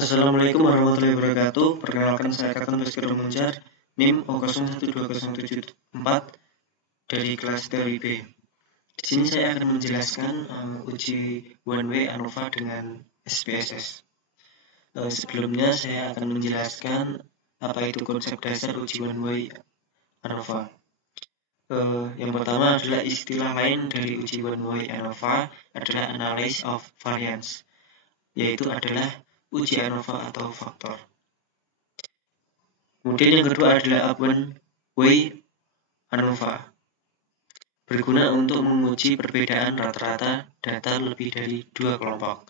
Assalamualaikum warahmatullahi wabarakatuh. Perkenalkan, saya Kapten Baskoro Muncar, NIM O012074 dari kelas teori B. Di sini saya akan menjelaskan uji one way ANOVA dengan SPSS. Sebelumnya saya akan menjelaskan apa itu konsep dasar uji one way ANOVA. Yang pertama adalah istilah lain dari uji one way ANOVA adalah analysis of variance, yaitu adalah uji ANOVA atau faktor. Kemudian yang kedua adalah one way ANOVA, berguna untuk menguji perbedaan rata-rata data lebih dari dua kelompok.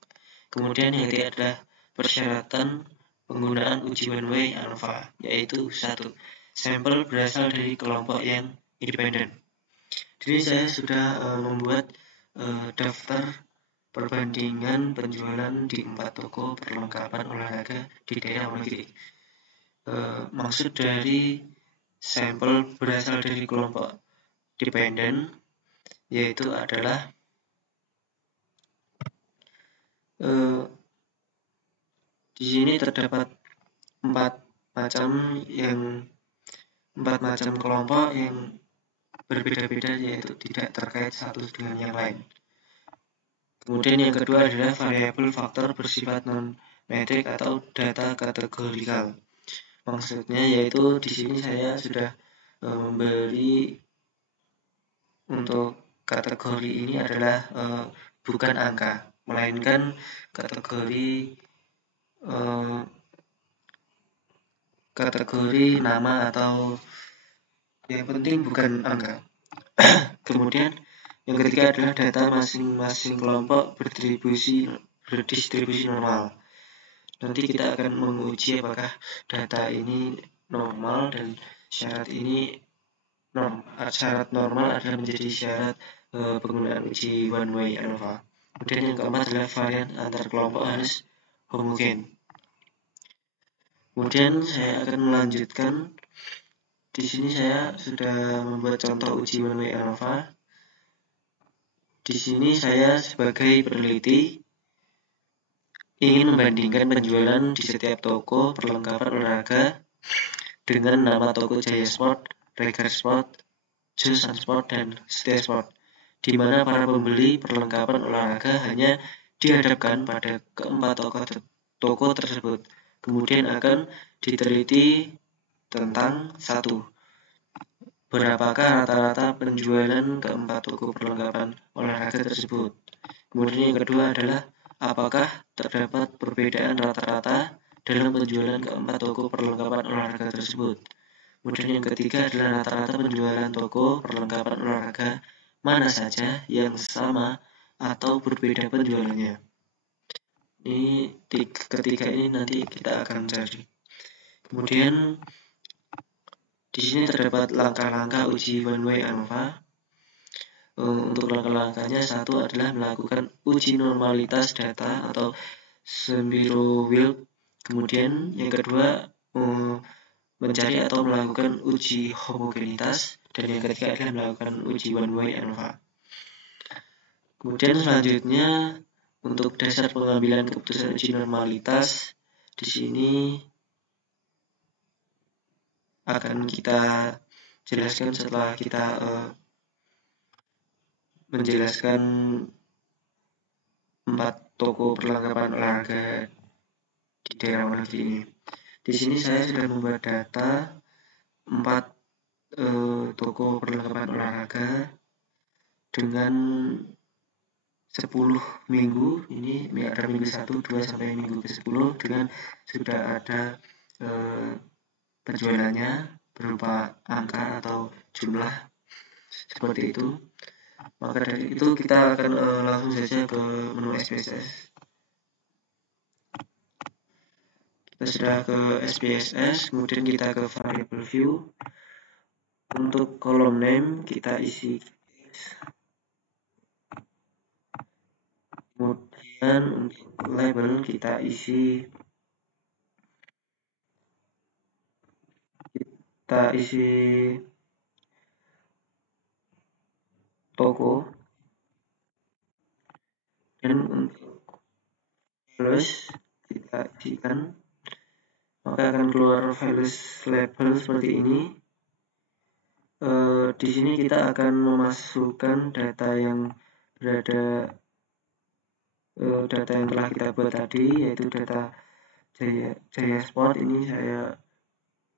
Kemudian yang ketiga adalah persyaratan penggunaan uji one way ANOVA, yaitu 1. Sampel berasal dari kelompok yang independen. Jadi saya sudah membuat daftar perbandingan penjualan di 4 toko perlengkapan olahraga di daerah Wonogiri. Maksud dari sampel berasal dari kelompok dependen yaitu adalah di sini terdapat empat macam kelompok yang berbeda-beda, yaitu tidak terkait satu dengan yang lain. Kemudian yang kedua adalah variabel faktor bersifat non-metrik atau data kategorikal. Maksudnya yaitu di sini saya sudah memberi untuk kategori ini adalah bukan angka, melainkan kategori nama atau yang penting bukan angka. Kemudian yang ketiga adalah data masing-masing kelompok berdistribusi normal. Nanti kita akan menguji apakah data ini normal, dan syarat normal adalah menjadi syarat penggunaan uji one way ANOVA. Kemudian yang keempat adalah varian antar kelompok harus homogen. Kemudian saya akan melanjutkan. Di sini saya sudah membuat contoh uji one way ANOVA. Di sini saya sebagai peneliti ingin membandingkan penjualan di setiap toko perlengkapan olahraga dengan nama toko Jaya Sport, Regar Sport, Josan Sport, dan Setia Sport, di mana para pembeli perlengkapan olahraga hanya dihadapkan pada keempat toko tersebut. Kemudian akan diteliti tentang 1. Berapakah rata-rata penjualan keempat toko perlengkapan olahraga tersebut. Kemudian yang kedua adalah apakah terdapat perbedaan rata-rata dalam penjualan keempat toko perlengkapan olahraga tersebut. Kemudian yang ketiga adalah rata-rata penjualan toko perlengkapan olahraga mana saja yang sama atau berbeda penjualannya. Ini ketiga ini nanti kita akan cari. Kemudian di sini terdapat langkah-langkah uji one way ANOVA. Untuk langkah-langkahnya, 1 adalah melakukan uji normalitas data atau Shapiro-Wilk. Kemudian yang kedua mencari atau melakukan uji homogenitas, dan yang ketiga adalah melakukan uji one way ANOVA. Kemudian selanjutnya untuk dasar pengambilan keputusan uji normalitas, di sini akan kita jelaskan setelah kita menjelaskan 4 toko perlengkapan olahraga di daerah Wonogiri ini. Di sini saya sudah membuat data 4 toko perlengkapan olahraga dengan 10 minggu. Ini ada minggu 1, 2 sampai minggu ke-10 dengan sudah ada penjualannya berupa angka atau jumlah seperti itu. Maka dari itu kita akan langsung saja ke menu SPSS. Kita sudah ke SPSS, kemudian kita ke variable view. Untuk kolom name kita isi case. Kemudian untuk label kita isi toko. Dan untuk values kita isikan, maka akan keluar values label seperti ini. Di sini kita akan memasukkan data yang berada data yang telah kita buat tadi, yaitu data Jaya Sport. Ini saya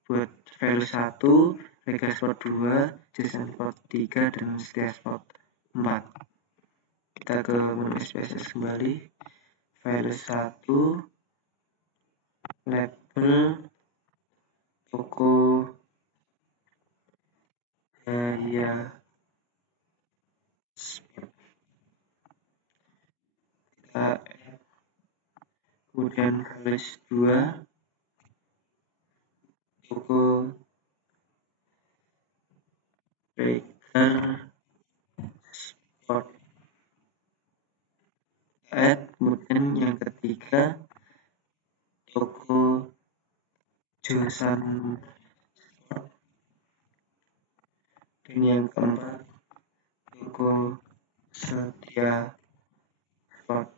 buat value 1, Regar Sport 2, Jason Sport 3, dan Setia Sport 4. Kita ke menu SPSS kembali, value 1, label toko Jaya Sport. Kita kemudian value 2, toko Regar Sport. Kemudian yang ketiga, toko Josan Sport. Dan yang keempat, toko Setia Sport.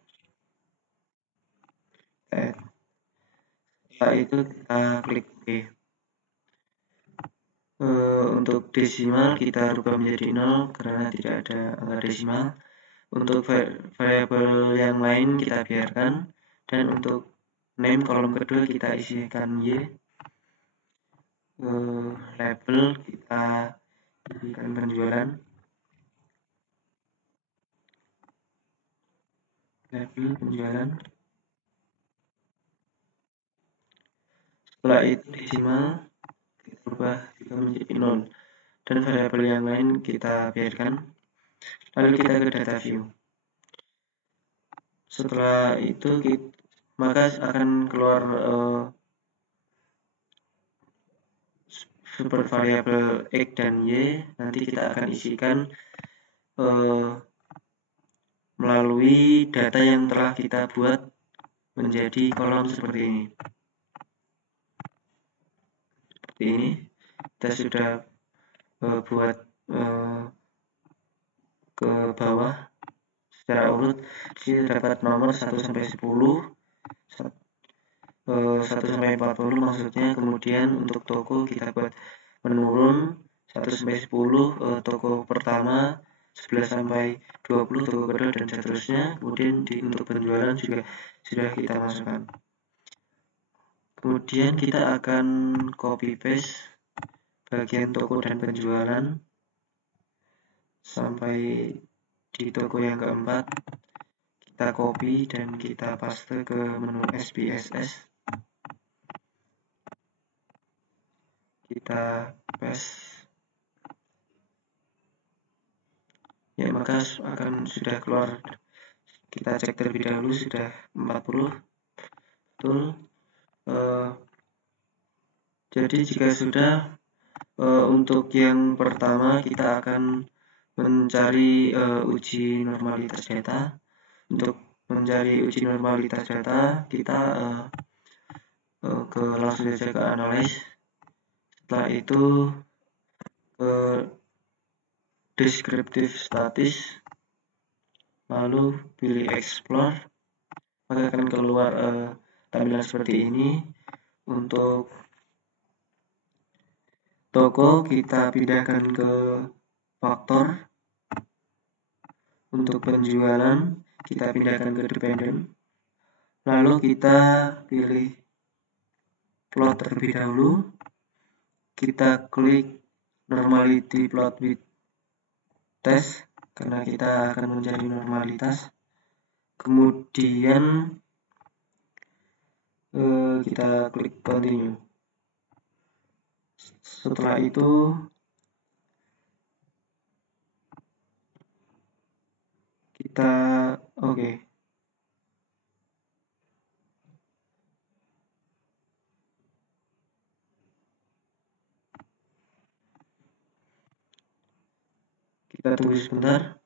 Setelah itu kita klik OK. Untuk desimal kita rubah menjadi 0 karena tidak ada angka desimal. Untuk variabel yang lain kita biarkan, dan untuk name kolom kedua kita isikan Y. Label kita isikan penjualan. Label penjualan. Setelah itu desimal kita ubah juga menjadi 0, dan variabel yang lain kita biarkan. Lalu kita ke data view. Setelah itu maka akan keluar super variabel X dan Y. Nanti kita akan isikan melalui data yang telah kita buat menjadi kolom seperti ini. Seperti ini kita sudah buat ke bawah secara urut. Di sini terdapat nomor 1 sampai 10, 1 sampai 40 maksudnya. Kemudian untuk toko kita buat menurun 1 sampai 10, toko pertama 11 sampai 20, toko kedua, dan seterusnya. Kemudian untuk penjualan juga sudah kita masukkan. Kemudian kita akan copy paste bagian toko dan penjualan sampai di toko yang keempat. Kita copy dan kita paste ke menu SPSS. Kita paste. Ya, maka akan sudah keluar. Kita cek terlebih dahulu sudah 40. Betul. Jadi jika sudah, untuk yang pertama kita akan mencari uji normalitas data. Untuk mencari uji normalitas data kita langsung saja ke analyze. Setelah itu ke descriptive statis, lalu pilih explore, maka akan keluar tampilan seperti ini. Untuk toko kita pindahkan ke faktor. Untuk penjualan kita pindahkan ke dependent. Lalu kita pilih plot terlebih dahulu. Kita klik normality plot with test karena kita akan mencari normalitas. Kemudian kita klik continue. Setelah itu kita oke. Kita tunggu sebentar.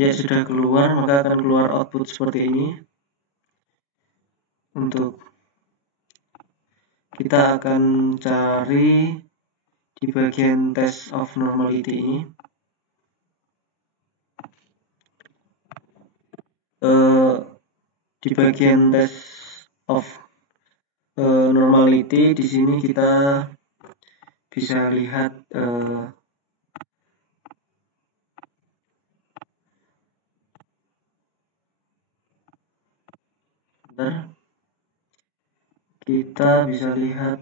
Ya, sudah keluar, maka akan keluar output seperti ini. Untuk kita akan cari di bagian test of normality ini. di bagian test of normality di sini kita bisa lihat kita bisa lihat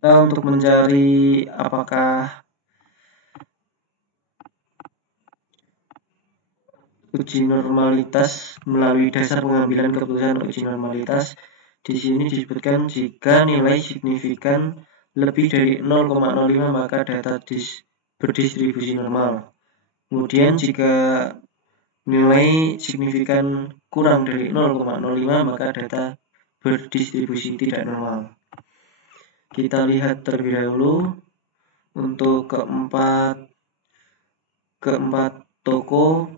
kita untuk mencari apakah uji normalitas melalui dasar pengambilan keputusan uji normalitas di sini disebutkan jika nilai signifikan lebih dari 0,05 maka data berdistribusi normal. Kemudian jika nilai signifikan kurang dari 0,05 maka data berdistribusi tidak normal. Kita lihat terlebih dahulu untuk keempat toko.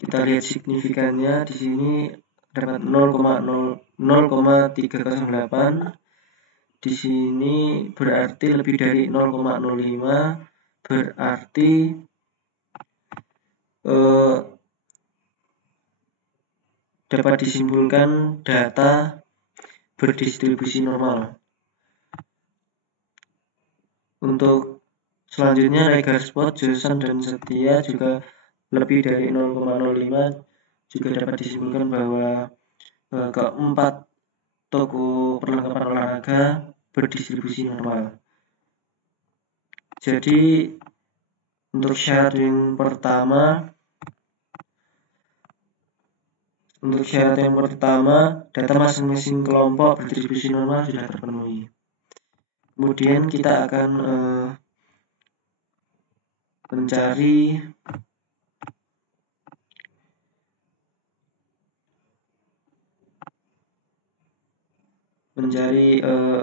Kita lihat signifikannya di sini dapat 0,308. Di sini berarti lebih dari 0,05 berarti dapat disimpulkan data berdistribusi normal. Untuk selanjutnya Regersmod, Joseon dan Setia juga lebih dari 0,05 juga dapat disimpulkan bahwa keempat toko perlengkapan olahraga berdistribusi normal. Jadi untuk syarat yang pertama, data masing-masing kelompok berdistribusi normal sudah terpenuhi. Kemudian kita akan mencari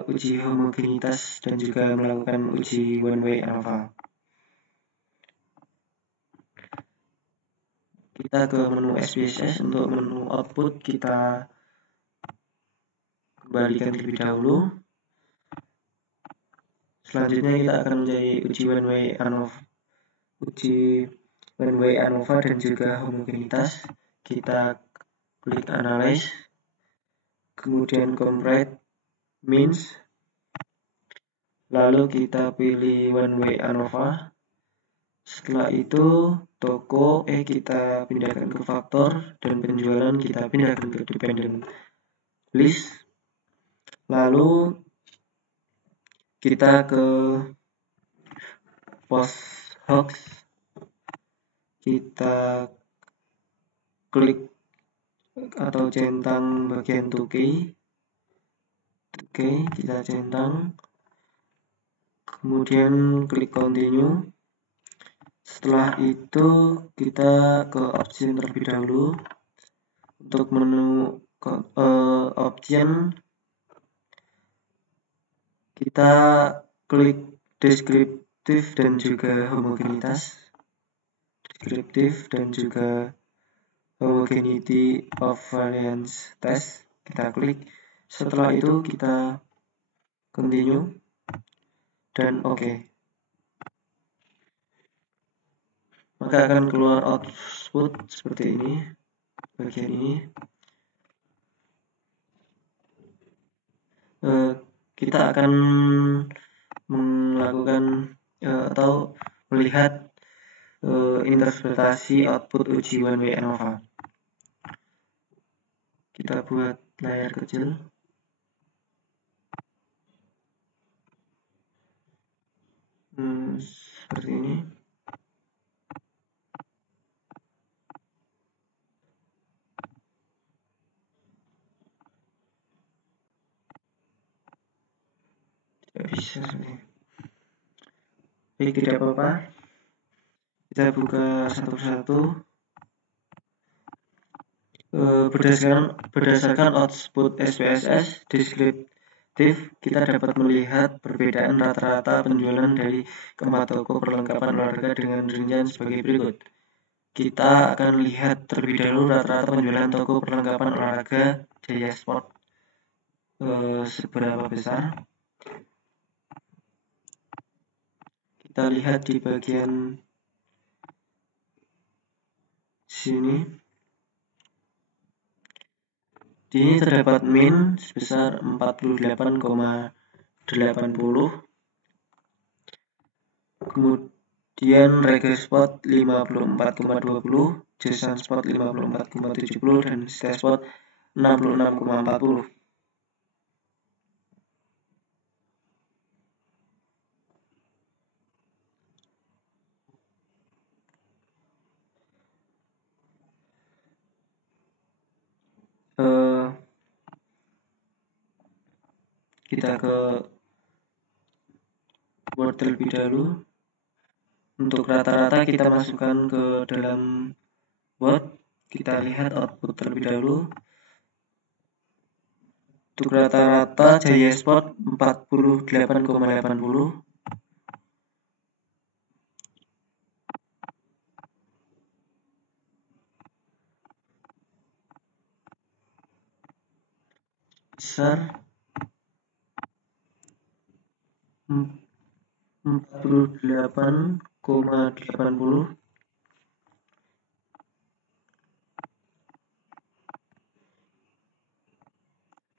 uji homogenitas dan juga melakukan uji one way ANOVA. Kita ke menu SPSS. Untuk menu output kita kembalikan terlebih dahulu. Selanjutnya kita akan mencari uji one way ANOVA dan juga homogenitas. Kita klik analyze, kemudian complete means, lalu kita pilih one way ANOVA. Setelah itu toko kita pindahkan ke faktor dan penjualan kita pindahkan ke dependent list. Lalu kita ke post hoax, kita klik atau centang bagian Oke, kita centang, kemudian klik continue. Setelah itu kita ke option terlebih dahulu. Untuk menu option kita klik deskriptif dan juga homogenitas. Deskriptif dan juga homogeneity of variance test kita klik. Setelah itu kita continue dan oke. Maka akan keluar output seperti ini, bagian ini. Kita akan melakukan atau melihat interpretasi output uji one way ANOVA. Kita buat layar kecil. Seperti ini. Tidak bisa nih. Baik, tidak apa-apa. Kita buka satu-satu. Berdasarkan output SPSS deskriptif, kita dapat melihat perbedaan rata-rata penjualan dari keempat toko perlengkapan olahraga dengan rincian sebagai berikut. Kita akan lihat terlebih dahulu rata-rata penjualan toko perlengkapan olahraga Jaya Sport seberapa besar. Kita lihat di bagian sini. Di sini terdapat min sebesar 48,80. Kemudian Regex Spot 54,20, Just Sunspot 54,70, dan Stayspot 66,40. Kita ke Word terlebih dahulu. Untuk rata-rata kita masukkan ke dalam Word. Kita lihat output terlebih dahulu. Untuk rata-rata Jaya Spot 48,80. Besar 48,80.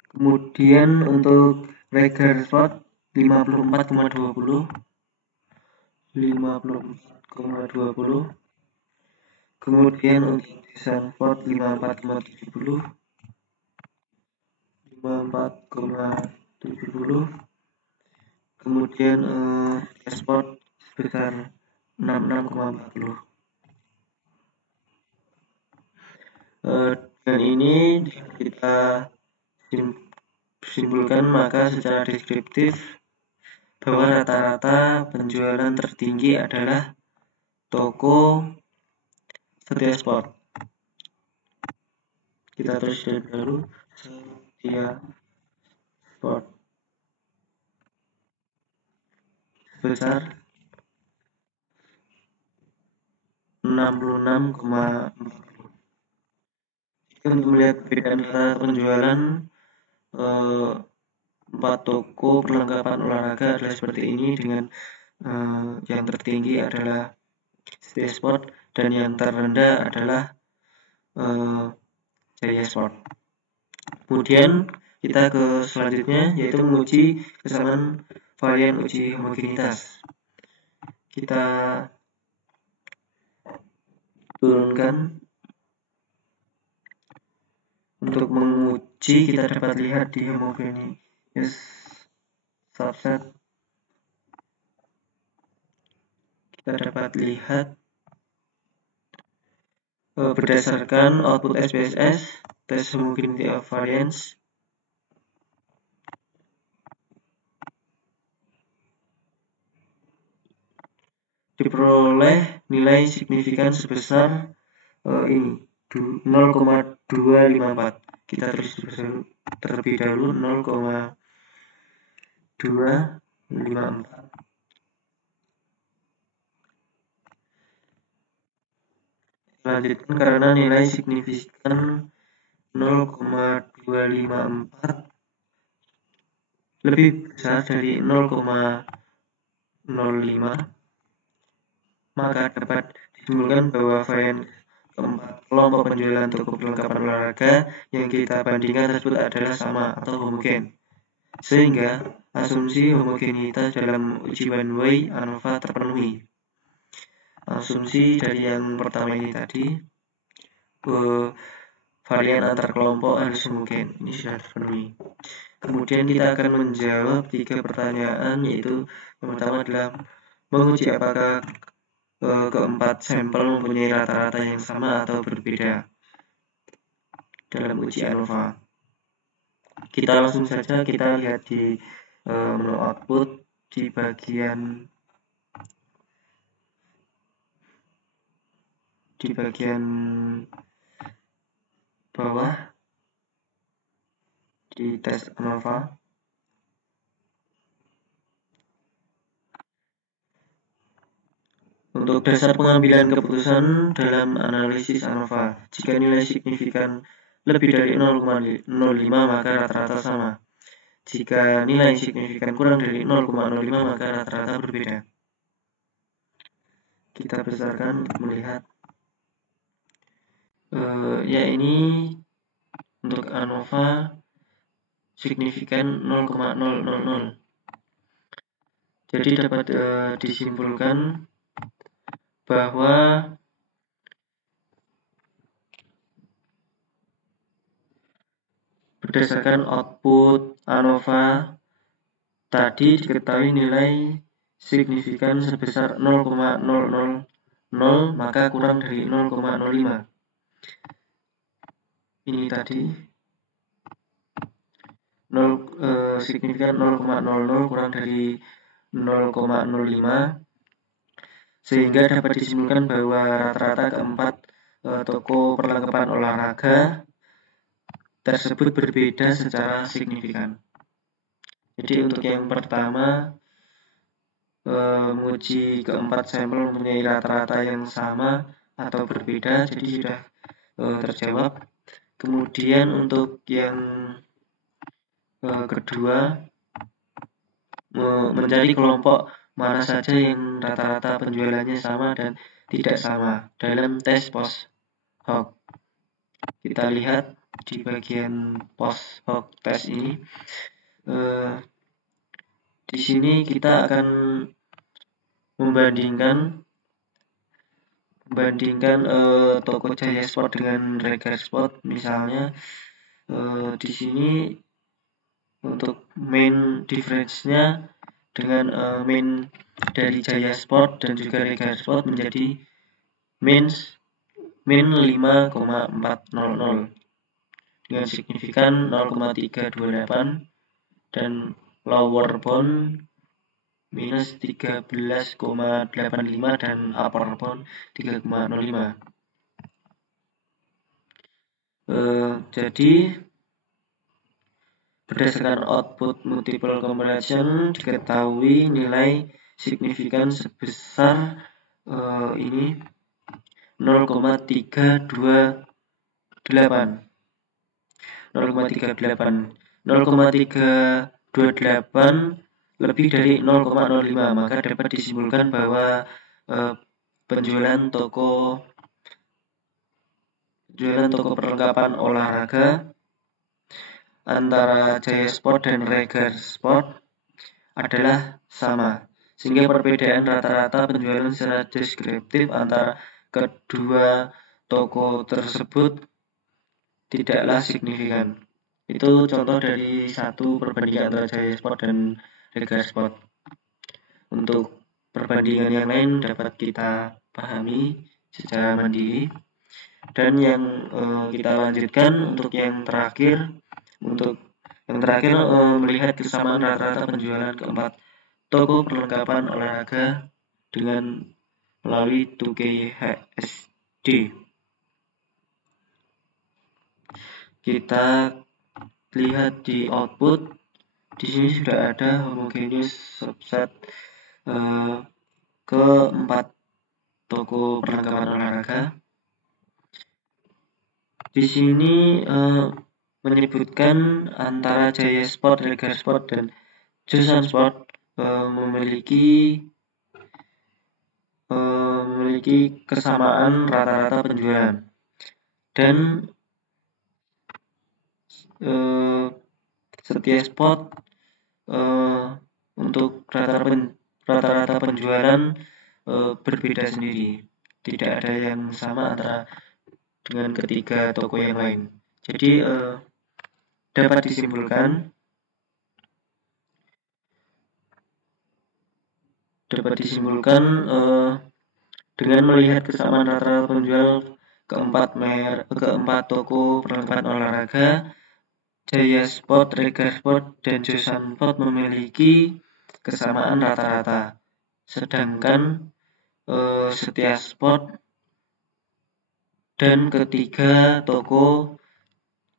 Kemudian untuk Regex Spot 54,20. 54,20. Kemudian untuk Sunspot 54,70. 54,70. Kemudian Spot sebesar 66,40. Dan ini kita simpulkan maka secara deskriptif bahwa rata-rata penjualan tertinggi adalah toko Setia Spot. Kita terus dulu Setia Spot sebesar 66,40. Untuk melihat perbedaan data penjualan 4 toko perlengkapan olahraga adalah seperti ini, dengan yang tertinggi adalah Setia Spot dan yang terendah adalah Jaya Spot. Kemudian kita ke selanjutnya, yaitu menguji kesamaan varian uji homogenitas. Kita turunkan. Untuk menguji, kita dapat lihat di homogeneous subset. Kita dapat lihat berdasarkan output SPSS, Test Homogeneity of Variance, diperoleh nilai signifikan sebesar ini 0,254. Kita terlebih dahulu 0,254. Lanjutkan karena nilai signifikan 0,254 lebih besar dari 0,05, maka dapat disimpulkan bahwa varian keempat kelompok penjualan toko perlengkapan olahraga yang kita bandingkan tersebut adalah sama atau homogen, sehingga asumsi homogenitas dalam uji one way ANOVA terpenuhi. Asumsi dari yang pertama ini tadi, varian antar kelompok harus homogen, ini sudah terpenuhi. Kemudian kita akan menjawab 3 pertanyaan, yaitu yang pertama adalah menguji apakah keempat sampel mempunyai rata-rata yang sama atau berbeda dalam uji ANOVA. Kita langsung saja kita lihat di menu output di bagian bawah di tes ANOVA. Untuk dasar pengambilan keputusan dalam analisis ANOVA, jika nilai signifikan lebih dari 0,05 maka rata-rata sama. Jika nilai signifikan kurang dari 0,05 maka rata-rata berbeda. kita besarkan untuk melihat. Ya, ini untuk ANOVA signifikan 0,000. Jadi dapat disimpulkan bahwa berdasarkan output ANOVA tadi diketahui nilai signifikan sebesar 0,000, maka kurang dari 0,05. Ini tadi signifikan 0,00 kurang dari 0,05, sehingga dapat disimpulkan bahwa rata-rata keempat toko perlengkapan olahraga tersebut berbeda secara signifikan. Jadi untuk yang pertama, menguji keempat sampel mempunyai rata-rata yang sama atau berbeda, jadi sudah terjawab. Kemudian untuk yang kedua, mencari kelompok mana saja yang rata-rata penjualannya sama dan tidak sama dalam tes post hoc. Kita lihat di bagian post hoc tes ini. Di sini kita akan membandingkan toko Jaya Sport dengan Regar Sport. Misalnya di sini untuk main difference-nya dengan main dari Jaya Sport dan juga Regar Sport menjadi min 5,400 dengan signifikan 0,328 dan lower bound minus 13,85 dan upper bound 3,05. Jadi berdasarkan output multiple comparison diketahui nilai signifikan sebesar ini 0,328 lebih dari 0,05, maka dapat disimpulkan bahwa penjualan toko perlengkapan olahraga antara Jaya Sport dan Regar Sport adalah sama, sehingga perbedaan rata-rata penjualan secara deskriptif antara kedua toko tersebut tidaklah signifikan. Itu contoh dari satu perbandingan antara Jaya Sport dan Regar Sport. Untuk perbandingan yang lain dapat kita pahami secara mandiri. Dan yang kita lanjutkan untuk yang terakhir. Melihat kesamaan rata-rata penjualan keempat toko perlengkapan olahraga dengan melalui 2GHSD. Kita lihat di output. Di sini sudah ada homogeneous subset keempat toko perlengkapan olahraga. Di sini menyebutkan antara Jaya Sport, Regar Sport, dan Joseon Sport memiliki kesamaan rata-rata penjualan, dan setiap sport untuk rata-rata penjualan berbeda sendiri, tidak ada yang sama antara dengan ketiga toko yang lain. Jadi dapat disimpulkan dengan melihat kesamaan rata-rata penjual keempat toko perlengkapan olahraga, Jaya Sport, Regar Sport, dan Joseon Sport memiliki kesamaan rata-rata, sedangkan setiap sport dan ketiga toko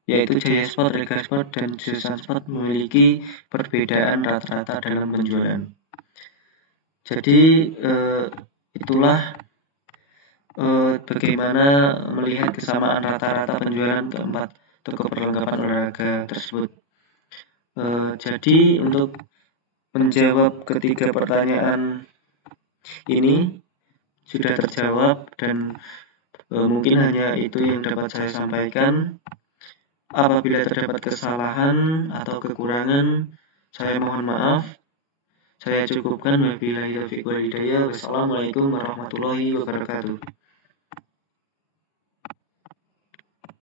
yaitu Jaya Sport, Regar Sport, dan Joseon Sport memiliki perbedaan rata-rata dalam penjualan. Jadi itulah bagaimana melihat kesamaan rata-rata penjualan keempat toko perlengkapan olahraga tersebut. Jadi untuk menjawab ketiga pertanyaan ini, sudah terjawab, dan mungkin hanya itu yang dapat saya sampaikan. Apabila terdapat kesalahan atau kekurangan, saya mohon maaf. Saya cukupkan. Wabillahi taufiq wal hidayah. Wassalamualaikum warahmatullahi wabarakatuh.